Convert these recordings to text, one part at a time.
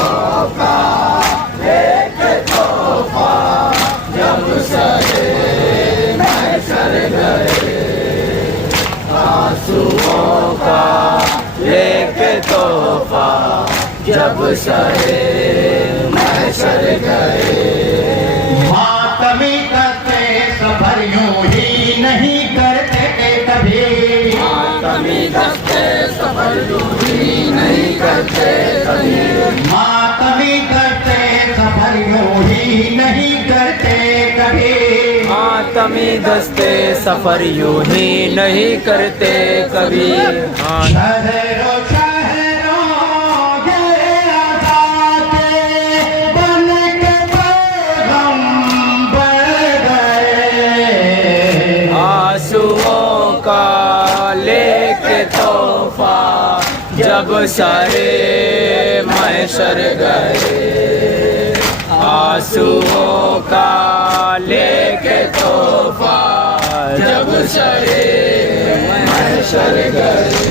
का लेके तोहफा जब सरे महशर गए, आंसुओं का लेके तोहफा जब सरे महशर गए। मातमी करते सफर यूं ही नहीं करते कभी, मातमी करते सफर यूं ही नहीं करते कभी, मातमी करते सफर यूं ही नहीं करते कभी, मातमी दस्ते सफर यूं ही नहीं करते कभी। शहरों शहरों ये आज़ाद बन के पैगंबर गए, आंसुओं का लेके तोहफा जब सारे महशर गए, आंसुओं का लेके तोहफा जब सारे महशर गए।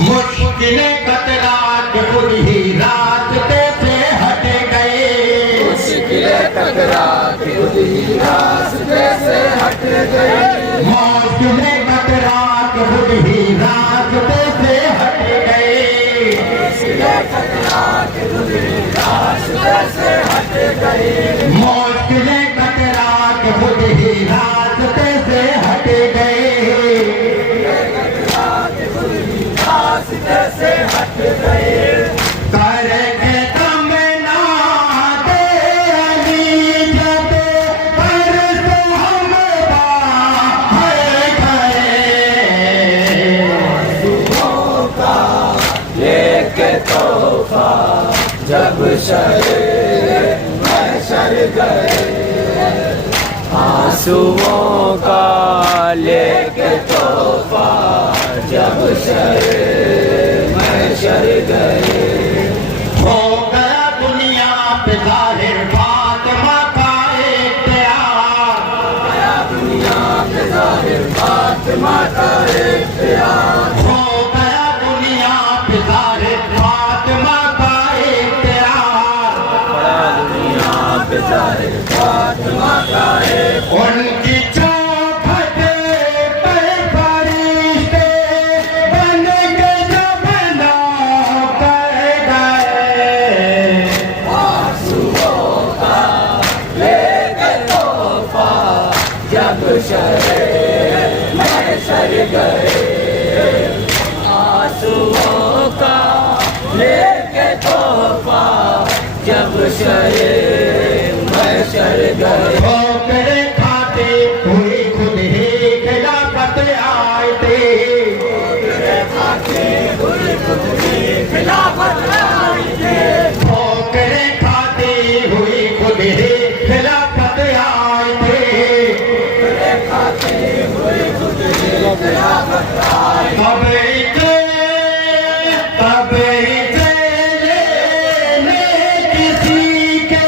मुश्किलें कतरात खुद ही रास्ते से हट गए, मुश्किलें टकरा के खुद ही रास्ते से हट गए, मुश्किलें कतरात खुद ही रास्ते से हट गए, मुश्किलें टकरा के खुद ही रास्ते से हट गए, मुश्किलें कतरात खुद ही रास्ते से हट गए, रास्ते से हट गए। करके तमन्ना दे अली जब पर से हम बाहर गए, लेके तोहफा जब शरे महशर गए, आंसुओं का लेके तोहफा जब शरे महशर गए। हो गया दुनिया पे जाहिर फातिमा का इख्तियार, दुनिया पे जाहिर फातिमा का इख्तियार, हो गया दुनिया पे जाहिर फातिमा का इख्तियार, दुनिया पे जाहिर फातिमा का इख्तियार। उनकी चौखट पर फरिश्ते बन के जब नौकर गए, आंसुओं का लेके तोहफा जब शरे महशर गए, आंसुओं का लेके तोहफा जब शरे महशर गए। ठोकरे खाते हुए खुद ही खिलाफत आए थे, खिलाफत आई थे, ठोकरे खाते हुए खुद ही खिलाफत आए थे, तब इसे लेने किसी के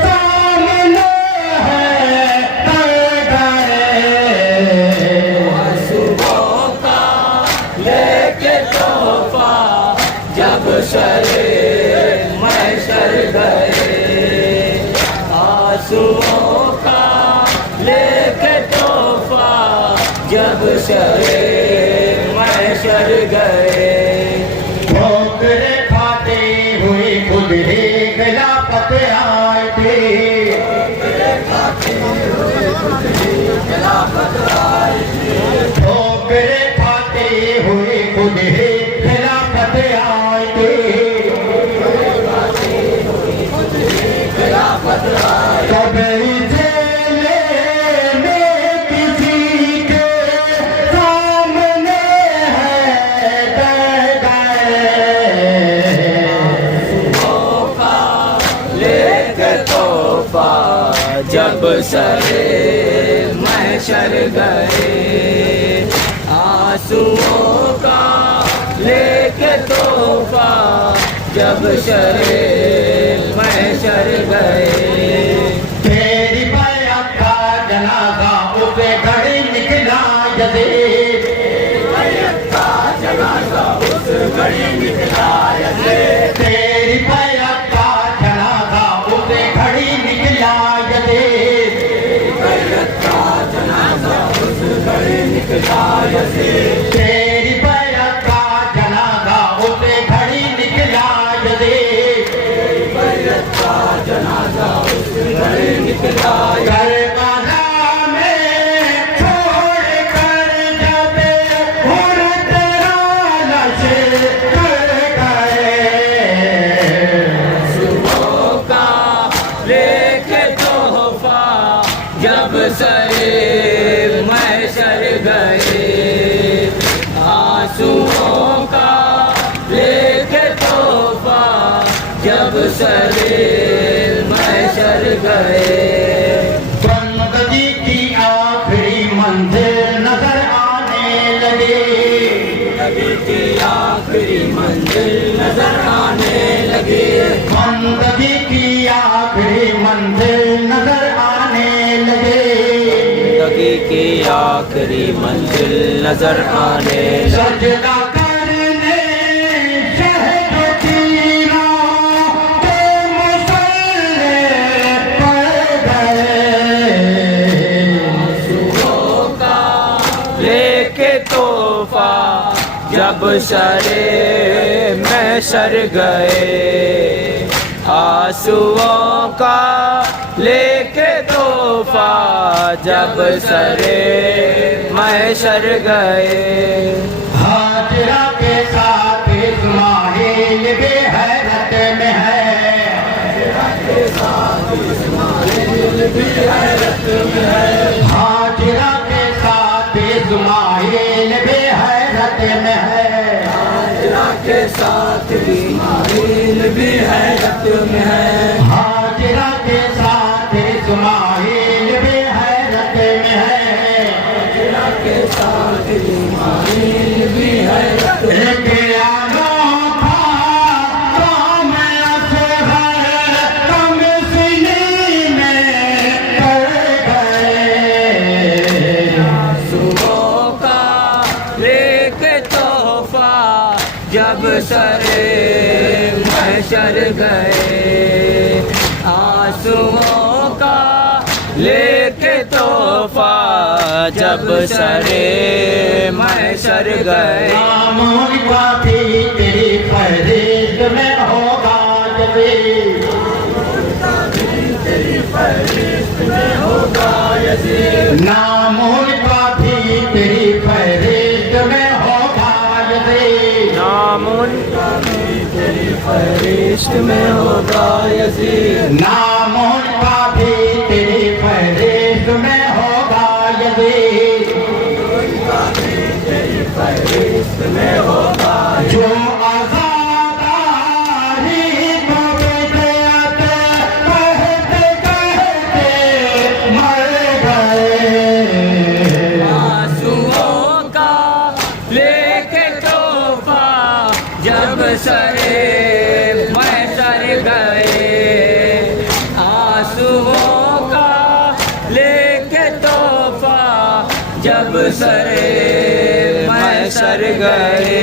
सामने है तर गए, आंसुओं का लेके तोहफा जब शरे महशर गए, आंसुओं का लेके तोहफा जब शरे महशर गए। ठोकरे खाते हुए खुद ही खिलाफत आए थे, ठोकरे खाते हुए खुद ही खिलाफत आए थे, तब इसे लेने किसी के सामने है तर गए, लेके तोहफा जब सरे महशर गए, आंसुओं का लेके तोहफा जब शरे महशर गए। तेरी बैत का जनाजा उसे घर निकला यदि, जनाजा उस घड़ी निकला तेरी बैत तेरी बैरत का जनाजा उसे घड़ी निकला यदि करबला में छोड़ कर जब उन तेरा लश्कर गए लेके तोहफा जब सरे महशर गए आंसुओं का लेके तोहफा जब सरे महशर गए बंदगी की आखिरी मंजिल नजर आने लगी नबी की आखिरी मंजिल नजर आने लगी बंदगी की आखिरी मंजिल नजर आने लगे जिंदगी की आखिरी मंजिल नजर आने लगी सजदा करने शहद तीरों के मसल्ले पड़ गए का लेके तोहफा जब सरे महशर गए आंसुओं का लेके तोहफा जब सरे महशर गए हाजरा के साथ इस्माइल भी हैरत में है हाजरा के साथ इस्माइल भी हैरत में है के साथ इस्माइल भी हैरत में है हाजरा के साथ इस्माइल भी हैरत में है के साथ इस्माइल भी हैरत एक अनोखा काम असग़र कम सीनी में कर गए सुबह का लेके तोहफा जब सरे महशर गए आंसुओं का लेके तोहफा जब सरे महशर गए नामों का भी तेरी फहरिस्त में होगा जबी नामों का भी तेरी फहरिस्त में होगा यदि नामुन तेरी फहरिस्त में होगा यजीद नामों का भी तेरी फहरिस्त में होगा यदि फहरिस्त में होगा जो आज़ादारी को बिदअत कहते कहते मर गए आंसुओं का लेके तोहफा जब सरे महशर गए आंसुओं का लेके तोहफा जब सरे महशर गए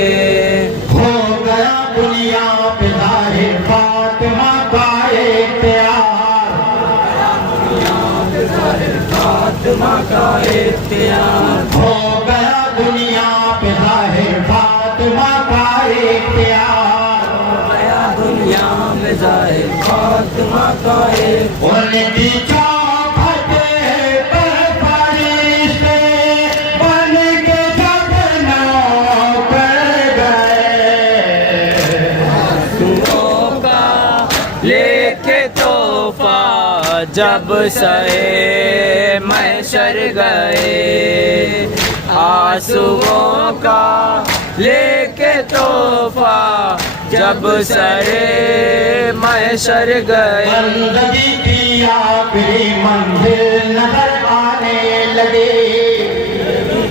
हो गया दुनिया पे ज़ाहिर फातिमा का इख्तियार फातिमा का इख्तियार हो गया दुनिया पे ज़ाहिर फातिमा का इख्तियार गया दुनिया में जाहिर फातिमा का उनकी चौखट पर फरिश्ते बन के जब नौकर गए आंसुओं का लेके तोहफा जब सरे महशर गए आंसुओं का लेके तोहफा जब सरे महशर गए बंदगी की आखिरी मंजिल नजर आने लगी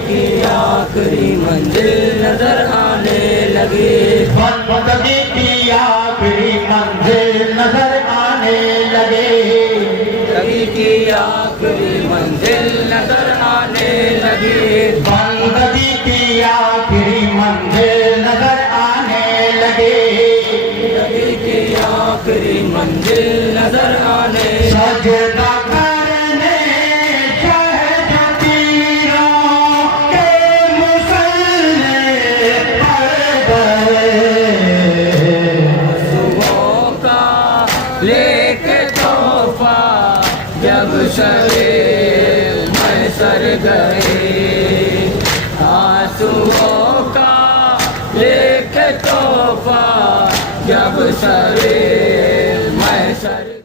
की आखिरी मंजिल नजर आने लगी बंदगी की आखिरी मंजिल नजर आने लगे लगी की आखिरी मंजिल नजर आने लगी बंदगी की आखिरी मंजिल नजर आने लगे लगी की आखिरी मंजिल नजर आने सजदा करने शहद तीरों के मुसल्ले लेके तोहफा जब शरीर में सर गए आंसुओं का लेके तोहफा जब शरीर में सर